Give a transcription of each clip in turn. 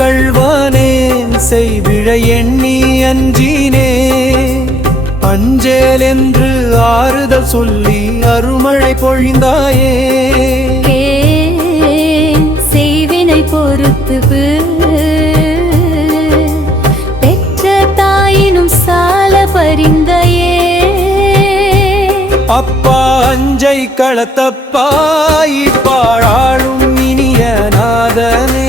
வஞ்சக்கள்வானேன் செய்விழை எண்ணி அஞ்சினே அஞ்சேல் என்று ஆறுதல் சொல்லி அருள்மழை பொழிந்தாயே செய்வினை பொறுத்து பெற்ற தாயினும் சால பரிந்தையே அப்பா அஞ்சை களத்தப்பாய் பாழாளும் இனிய நாதனே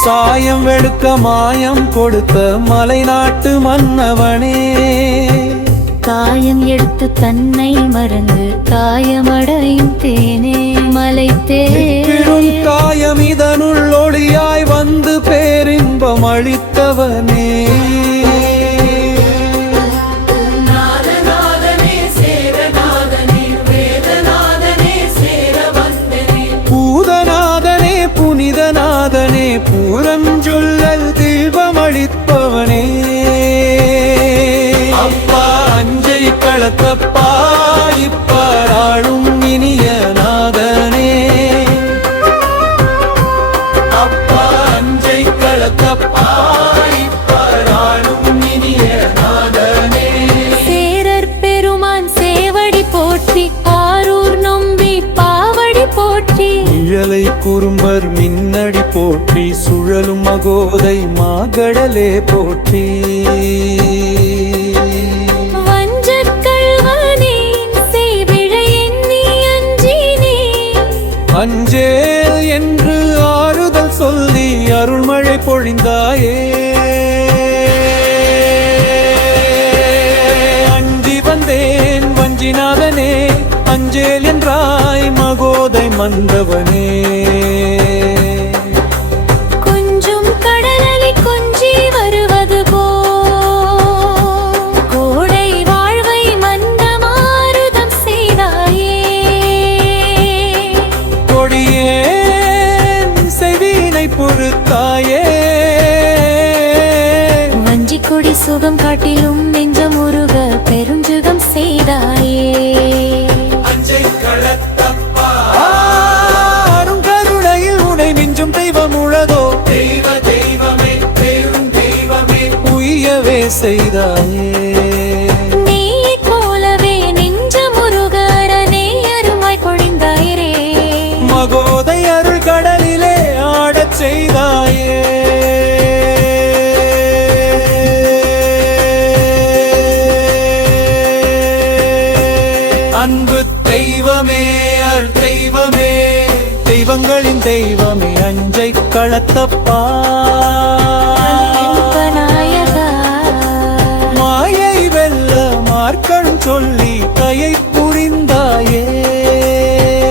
சாயம் வெளுக்க மாயம் கொடுத்த மலை நாட்டு மன்னவனே காயம் எடுத்து தன்னை மறந்து காயமடையும் தேனே மலை தேரும் காயம் இதனுள் ஒளியாய் வந்து பேரின்பம் அளித்தவனே பூதநாதனே புனிதநாதனே பூரஞ்சொல்லல் தீபமளிப்பவனே அப்பா அஞ்சை களத்தப்பாய் பாராளும் இனிய நாதனே அப்பா அஞ்சை களத்தப்பாய் பாராளும் இனிய நாதனே சேரர் பெருமான் சேவடி போற்றி ஆரூர் நம்பி பாவடி போற்றி நிழலை குறும்பர் மின்னடி போற்றி சுழலும் மகோதை மாகடலே போற்றி வஞ்சக்கள்வானேன் செய்விழை எண்ணி அஞ்சினே அஞ்சேல் என்று ஆறுதல் சொல்லி அருள்மழை பொழிந்தாயே அஞ்சி வந்தேன் வஞ்சிநாதனே அஞ்சேல் என்றாய் மகோதை மந்தவனே கொஞ்சம் கடலலை கொஞ்சி வருவது போ கோடை வாழ்வை மந்தமாருதம் செய்தாயே கொடியேன் செய்வினை பொறுத்தாயே வஞ்சி கொடி சுகம் காட்டிலும் நெஞ்சம் உருக பெருஞ்சுகம் செய்தாயே அருங்கருணையில் உனை மிஞ்சும் தெய்வம் உளதோ தெய்வமே பெரும் தெய்வமே உய்யவே செய்தாயே நீயை போலவே நெஞ்சம் உருக அரணே அருமாய் பொழிந்தாயிரே மகோதை அருள் கடலிலே ஆடச் செய்தாயே அன்பு தெய்வமே அருள் தெய்வமே தெய்வங்களின் தெய்வமே அஞ்சை களத்தப்பா நாயகா மாயை வெல்ல மார்க்கண் சொல்லி கையை புரிந்தாயே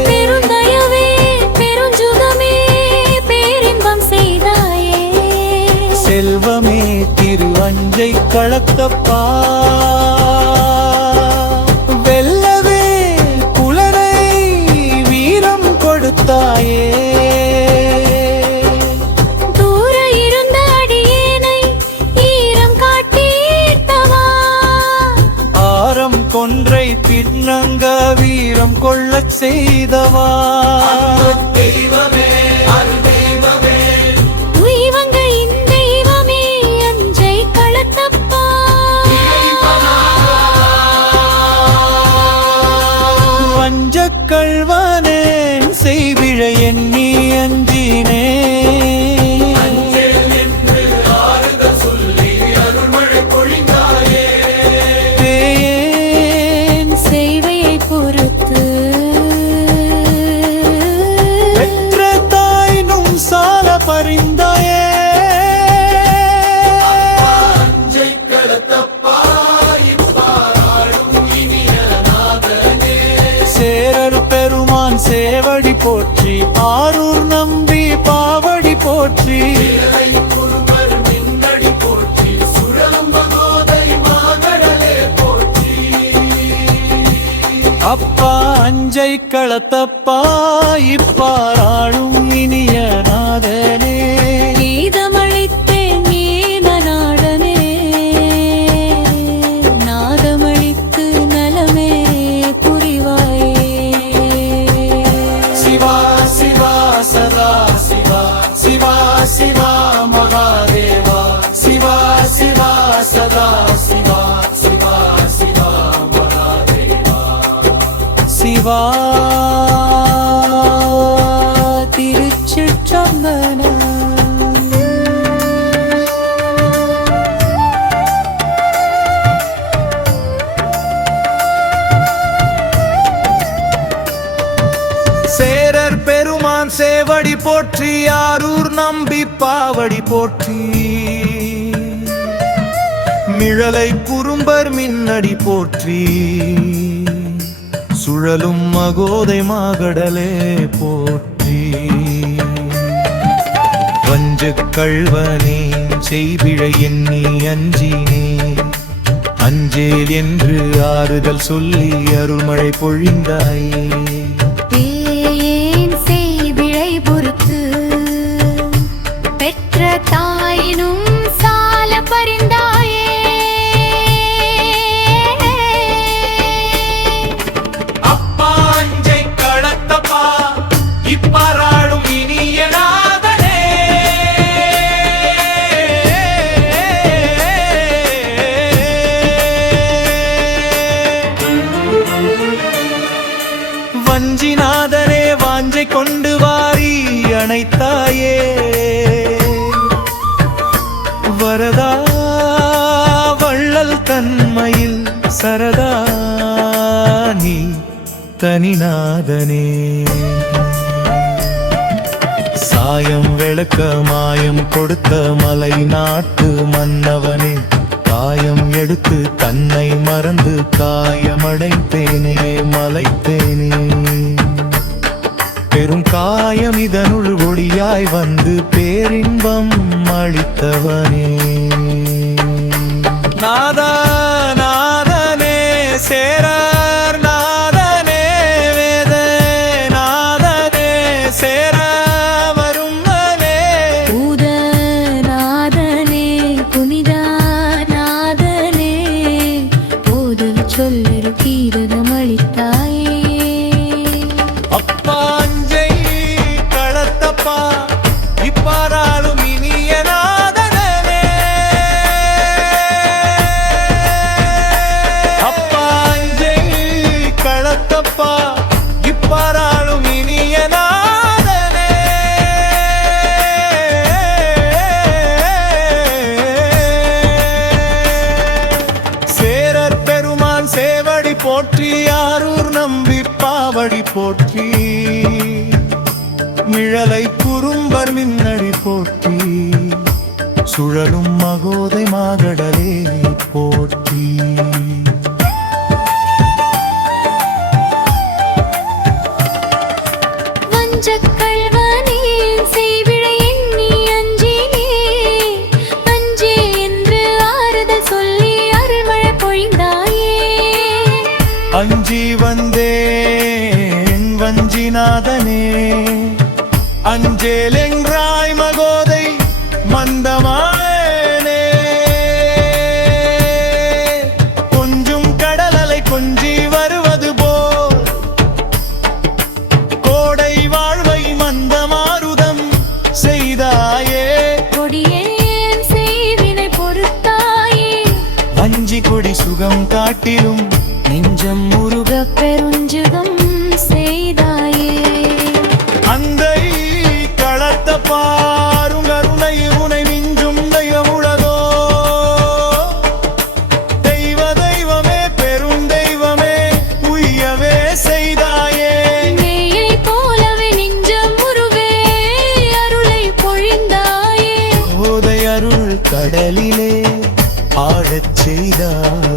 பெருந்தயவே பெருஞ்சுகமே பேரின்பம் செய்தாயே செல்வமே திரு அஞ்சை களத்தப்பா வெல்லவே புலனை வீரம் கொடுத்தாயே தூர இருந்த அடியேனை ஈரம் காட்டீர்த்தவா ஆரம் கொன்றை பின்னங்க வீரம் கொள்ளச் செய்தவா தெய்வமே அருள் தெய்வமே உய்வங்கையின் தெய்வமே அஞ்சை களத்தப்பா வஞ்சக்கள்வானேன் செய்விழை எண்ணி அஞ்சினே பேயேன் செய்வையை பொறுத்து பெற்ற அப்பா அஞ்சை களத்தப்பா இப்பாராளும் இனிய நாதனே கீதமளித்தேன் நீல நாடனே நாதமளித்து நலமே புரிவாயே சிவா சிவா சதா சிவா சிவா சிவா மகாதேவா சிவா சிவா சதா சிவா சிவா சிவா மகாதேவா சிவா திருச்சிற்றம்பலம். சேரர் பெருமான் சேவடி போற்றி ஆரூர் நம்பி பாவடி போற்றி மிழலை குறும்பர் மின்னடி போற்றி சுழலும் மகோதை மாகடலே போற்றி வஞ்ச கள்வனே செய்பிழை எண்ணி அஞ்சினே அஞ்சேல் என்று ஆறுதல் சொல்லி அருள்மழை பொழிந்தாயே ஏன் செய்விழை பொறுத்து பெற்ற தாயினும் சால பரிந்தாயே அப்பா அஞ்சை களத்தப்பா இப்பாராளும் இனிய நாதனே வஞ்சிநாதனே வாஞ்சை கொண்டு வாரி அணைத்தாயே வரதா வள்ளல் தன்மையில் சரதா நீ தனிநாதனே சாயம் விளக்க மாயம் கொடுத்த மலை நாட்டு மன்னவனே காயம் எடுத்து தன்னை மறந்து காயமடைந்தேனே மலைத்தேனே பெரும் காயம் இதனுள் ஒளியாய் வந்து பேரின்பம் அளித்தவனே நாதா நாதனே சேரர் நாதனே வேத நாதனே சேர வருமனே பூத நாதனே புனித நாதனே போதல் சொல்லரு கீதம் அளித்தாயே அப்பா அஞ்சை களத்தப்பா இப்பாராளும் இனிய நாதனே அப்பா அஞ்சை களத்தப்பா இப்பாராளும் இனிய நாதனே சேரர் பெருமான் சேவடி போற்றி ஆரூர் நம்பி பாவடி போற்றி மிழலை குறும்பர் மின்னடி போற்றி சுழலும் மகோதை மாகடலே போற்றி வஞ்சக் கள்வனே செய்விழை எண்ணி அஞ்சினே அஞ்சே என்று ஆறுதல் சொல்லி அருள்மழை பொழிந்தாயே அஞ்சி வந்தேன் வஞ்சிநாதனே அஞ்சேல் என்றாய் மகோதை மந்தமானே கொஞ்சும் கடலலை கொஞ்சி வருவது போல் கோடை வாழ்வை மந்தமாருதம் செய்தாயே கொடியேன் செய்வினை பொறுத்தாயே வஞ்சி கொடி சுகம் காட்டிலும் நெஞ்சம் முருக பெருஞ்சுகம் செய்தாயே அந்தை களத்த பாரும் கருணை உனை மிஞ்சும் தெய்வமுளதோ தெய்வ தெய்வமே பெரும் தெய்வமே உய்யவே செய்தாயே நெய்யை போலவே நெஞ்சம் உருவே அருளை பொழிந்தாயே போதை அருள் கடலிலே ஆடச் செய்தாயே